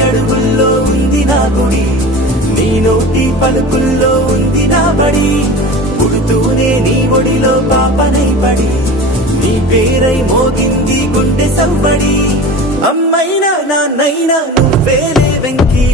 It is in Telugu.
అడుగుల్లో ఉంది నా గుడి, నీ నోటి పలుకుల్లో ఉంది నా బడి. పుడుతూనే నీ ఒడిలో పాపనై పడి, నీ పేరై మోగింది గుండె సవ్వడి. అమ్మైనా నాన్నైనా నువ్వేలే వెంకీ.